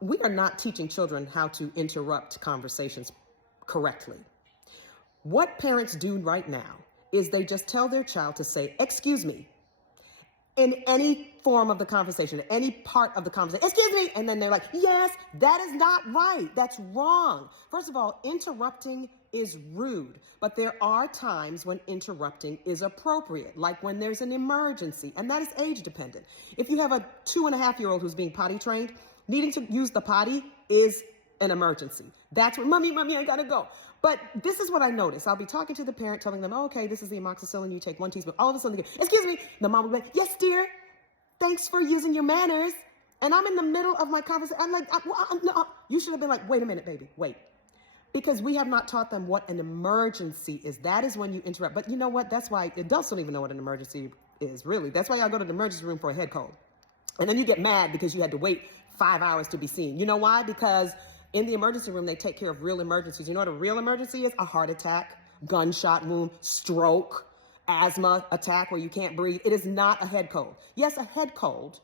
We are not teaching children how to interrupt conversations correctly. What parents do right now is they just tell their child to say, excuse me, in any form of the conversation, any part of the conversation, excuse me, and then they're like, yes, that is not right. That's wrong. First of all, interrupting is rude, but there are times when interrupting is appropriate, like when there's an emergency, and that is age dependent. If you have a 2.5-year-old who's being potty trained, needing to use the potty is an emergency. That's what, mommy, I gotta go. But this is what I notice. I'll be talking to the parent, telling them, oh, okay, this is the amoxicillin. You take 1 teaspoon. All of a sudden, they go, excuse me. The mom will be like, yes, dear. Thanks for using your manners. And I'm in the middle of my conversation. I'm like, no. You should have been like, wait a minute, baby, wait. Because we have not taught them what an emergency is. That is when you interrupt. But you know what? That's why adults don't even know what an emergency is, really. That's why y'all go to the emergency room for a head cold. And then you get mad because you had to wait 5 hours to be seen. You know why? Because in the emergency room, they take care of real emergencies. You know what a real emergency is? A heart attack, gunshot wound, stroke, asthma attack where you can't breathe. It is not a head cold. Yes, a head cold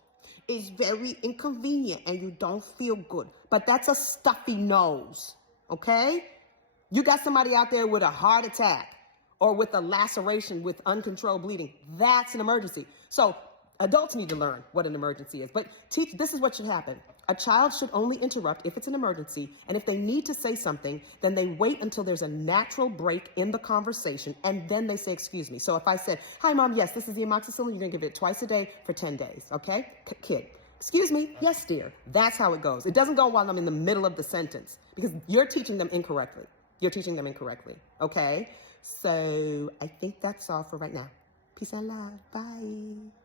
is very inconvenient and you don't feel good, but that's a stuffy nose, okay? You got somebody out there with a heart attack or with a laceration with uncontrolled bleeding. That's an emergency. So adults need to learn what an emergency is, but this is what should happen. A child should only interrupt if it's an emergency, and if they need to say something, then they wait until there's a natural break in the conversation, and then they say, excuse me. So if I said, hi, Mom, yes, this is the amoxicillin. You're going to give it twice a day for 10 days, okay? Kid, excuse me, yes, dear. That's how it goes. It doesn't go while I'm in the middle of the sentence, because you're teaching them incorrectly. You're teaching them incorrectly, okay? So I think that's all for right now. Peace and love. Bye.